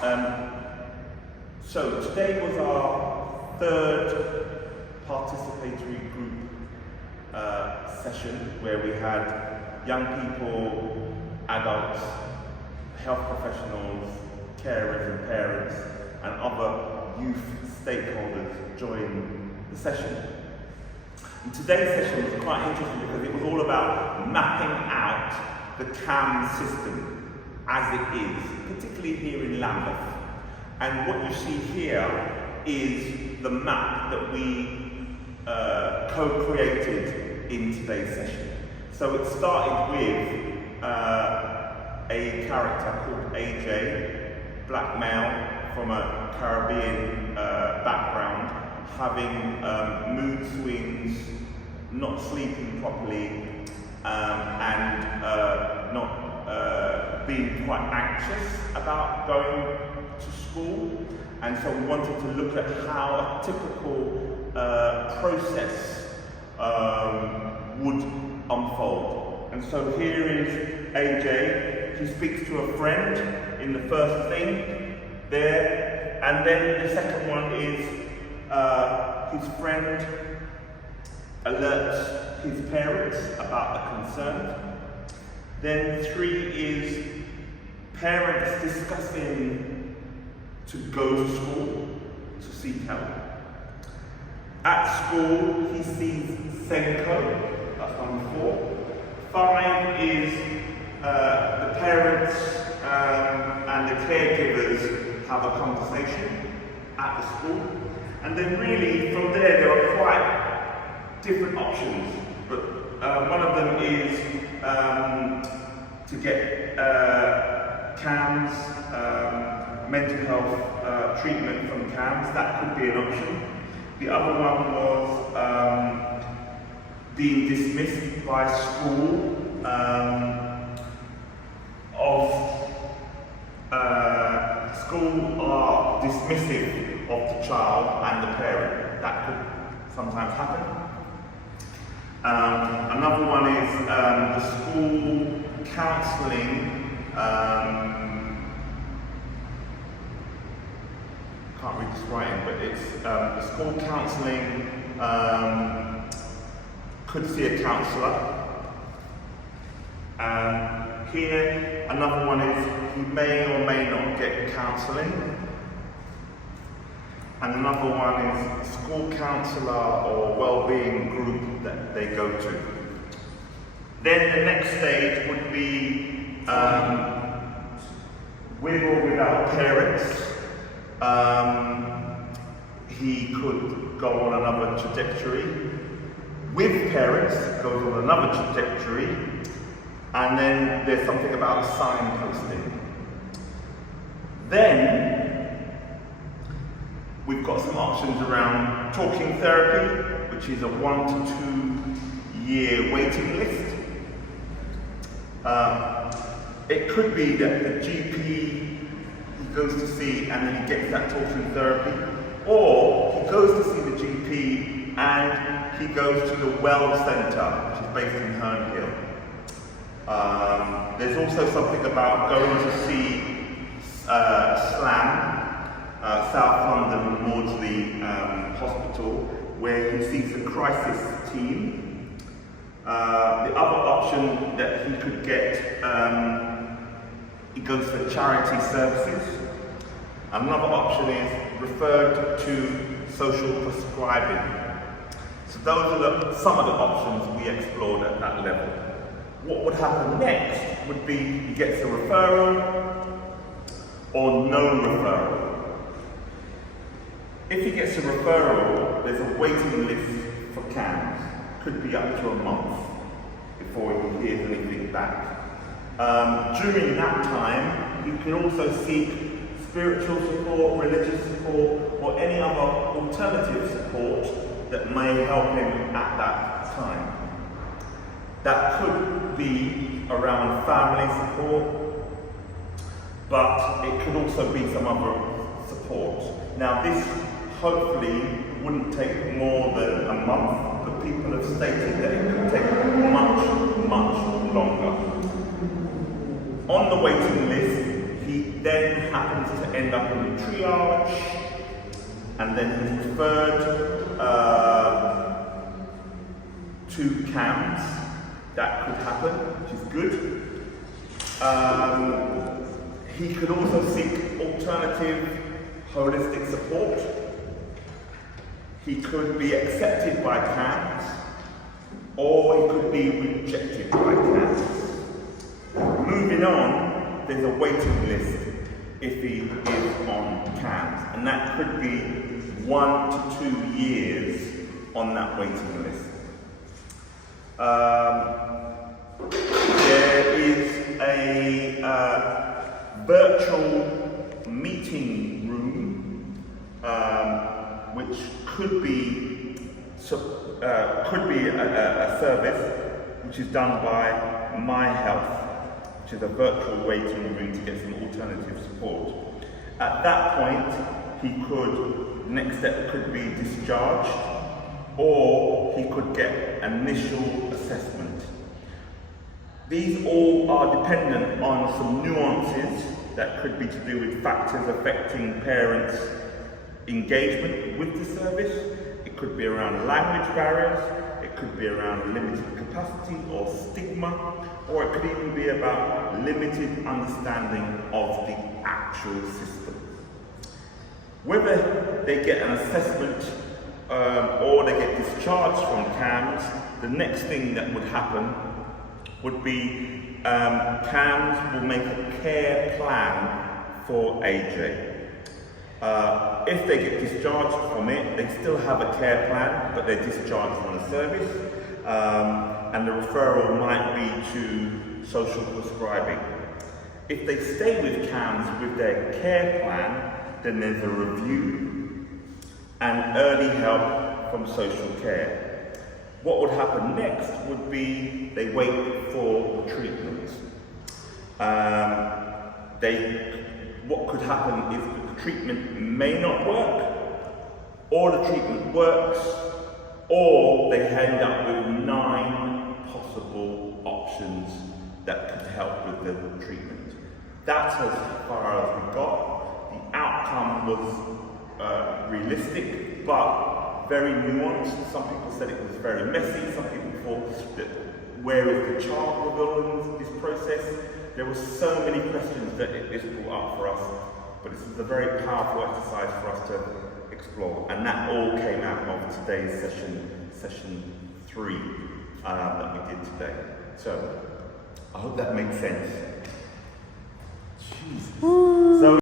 So today was our third participatory group session where we had young people, adults, health professionals, carers and parents, and other youth stakeholders join the session. And today's session was quite interesting because it was all about mapping out the CAMHS system as it is, particularly here in Lambeth. And what you see here is the map that we co-created in today's session. So it started with a character called AJ, black male from a Caribbean background, having mood swings, not sleeping properly, and not being quite anxious about going to school. And so we wanted to look at how a typical process would unfold. And so here is AJ. He speaks to a friend in the first thing there, and then the second one is his friend alerts his parents about a concern. Then 3 is parents discussing to go to school to seek help. At school, he sees Senko, that's number 4. 5 is the parents and the caregivers have a conversation at the school. And then really, from there are quite different options. But one of them is to get CAMHS, mental health treatment from CAMHS. That could be an option. The other one was being dismissed by school school are dismissive of the child and the parent. That could sometimes happen. Another one is the school counselling. Can't read this writing, but it's the school counselling could see a counsellor. Here, another one is he may or may not get counselling. And another one is school counsellor or wellbeing group that they go to. Then the next stage would be with or without parents. He could go on another trajectory. With parents, goes on another trajectory. And then there's something about signposting. Then we've got some options around talking therapy, which is a 1 to 2 year waiting list. It could be that the GP he goes to see and then he gets that talking therapy, or he goes to see the GP and he goes to the Well Centre, which is based in Herne Hill. There's also something about going to see SLAM, South London Maudsley Hospital, where he sees the crisis team. The other option that he could get, he goes for charity services. Another option is referred to social prescribing. So those are some of the options we explored at that level. What would happen next would be he gets a referral or no referral. If he gets a referral, there's a waiting list for CAMHS. Could be up to a month before he hears anything back. During that time, he can also seek spiritual support, religious support, or any other alternative support that may help him at that time. That could be around family support, but it could also be some other support. Now this hopefully wouldn't take more than a month, but people have stated that it could take much longer. On the waiting list, he then happens happens to end up in triage, and then he's referred to CAMHS. That could happen, which is good. He could also seek alternative holistic support. He could be accepted by CAMHS, or he could be rejected by CAMHS. Moving on, there's a waiting list if he is on CAMHS, and that could be 1 to 2 years on that waiting list. There is a virtual meeting room, which could be a service which is done by My Health, which is a virtual waiting room to get some alternative support. At that point, next step could be discharged, or he could get initial assessment. These all are dependent on some nuances that could be to do with factors affecting parents' engagement with the service. It could be around language barriers, it could be around limited capacity or stigma, or it could even be about limited understanding of the actual system. Whether they get an assessment or they get discharged from CAMHS, the next thing that would happen would be CAMHS will make a care plan for AJ. If they get discharged from it, they still have a care plan, but they're discharged from the service, and the referral might be to social prescribing. If they stay with CAMHS with their care plan, then there's a review and early help from social care. What would happen next would be they wait for treatment. What could happen is that the treatment may not work, or the treatment works, or they end up with 9 possible options that could help with the treatment. That's as far as we got. The outcome was realistic, but very nuanced. Some people said it was very messy. Some people thought that where is the child within this process? There were so many questions that this brought up for us, but this is a very powerful exercise for us to explore, and that all came out of today's session 3 that we did today. So I hope that makes sense.